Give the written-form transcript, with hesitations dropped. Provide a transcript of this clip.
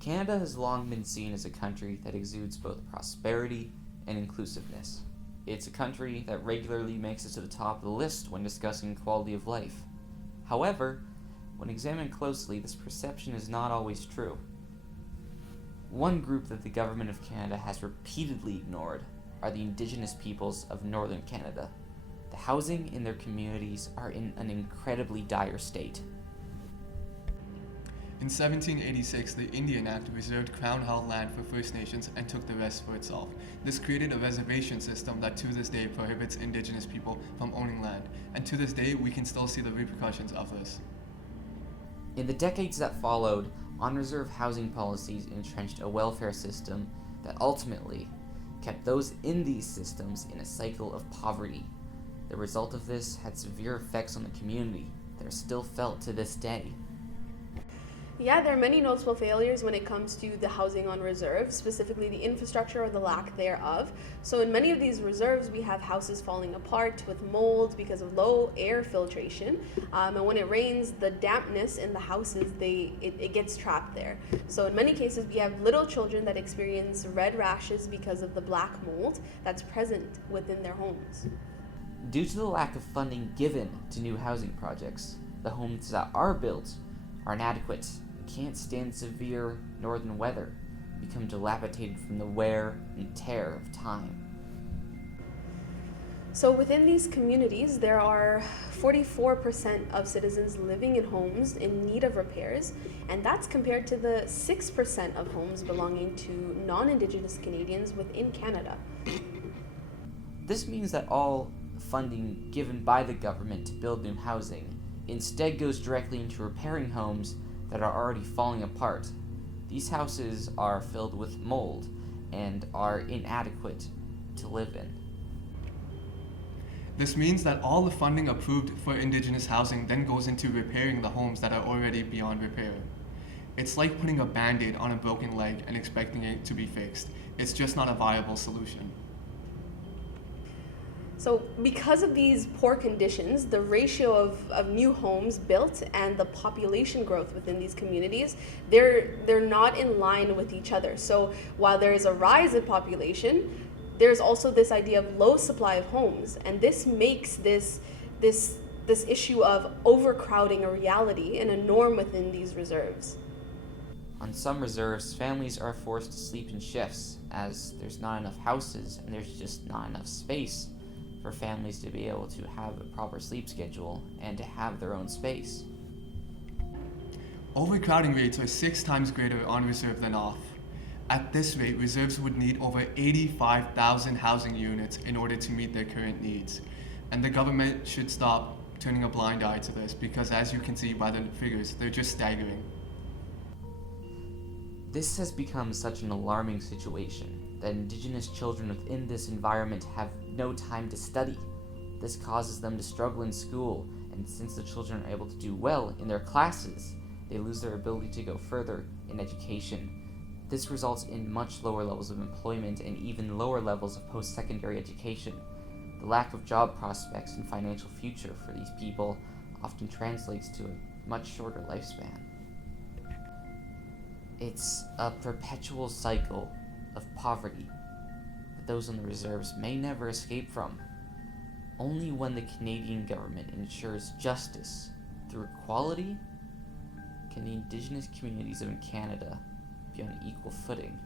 Canada has long been seen as a country that exudes both prosperity and inclusiveness. It's a country that regularly makes it to the top of the list when discussing quality of life. However, when examined closely, this perception is not always true. One group that the Government of Canada has repeatedly ignored are the Indigenous peoples of Northern Canada. The housing in their communities are in an incredibly dire state. In 1786, the Indian Act reserved Crown-held land for First Nations and took the rest for itself. This created a reservation system that to this day prohibits Indigenous people from owning land, and to this day we can still see the repercussions of this. In the decades that followed, on-reserve housing policies entrenched a welfare system that ultimately kept those in these systems in a cycle of poverty. The result of this had severe effects on the community that are still felt to this day. Yeah, there are many noticeable failures when it comes to the housing on reserve, specifically the infrastructure or the lack thereof. So in many of these reserves, we have houses falling apart with mold because of low air filtration. And when it rains, the dampness in the houses, it gets trapped there. So in many cases, we have little children that experience red rashes because of the black mold that's present within their homes. Due to the lack of funding given to new housing projects, the homes that are built are inadequate, can't stand severe northern weather, and become dilapidated from the wear and tear of time. So within these communities, there are 44% of citizens living in homes in need of repairs, and that's compared to the 6% of homes belonging to non-Indigenous Canadians within Canada. This means that all funding given by the government to build new housing instead goes directly into repairing homes that are already falling apart. These houses are filled with mold and are inadequate to live in. This means that all the funding approved for Indigenous housing then goes into repairing the homes that are already beyond repair. It's like putting a band-aid on a broken leg and expecting it to be fixed. It's just not a viable solution. So because of these poor conditions, the ratio of new homes built and the population growth within these communities, they're not in line with each other. So while there is a rise in population, there's also this idea of low supply of homes, and this makes this issue of overcrowding a reality and a norm within these reserves. On some reserves, families are forced to sleep in shifts as there's not enough houses and there's just not enough space for families to be able to have a proper sleep schedule and to have their own space. Overcrowding rates are 6 times greater on reserve than off. At this rate, reserves would need over 85,000 housing units in order to meet their current needs. And the government should stop turning a blind eye to this because, as you can see by the figures, they're just staggering. This has become such an alarming situation that Indigenous children within this environment have no time to study. This causes them to struggle in school, and since the children are able to do well in their classes, they lose their ability to go further in education. This results in much lower levels of employment and even lower levels of post-secondary education. The lack of job prospects and financial future for these people often translates to a much shorter lifespan. It's a perpetual cycle of poverty that those on the reserves may never escape from. Only when the Canadian government ensures justice through equality can the Indigenous communities of Canada be on equal footing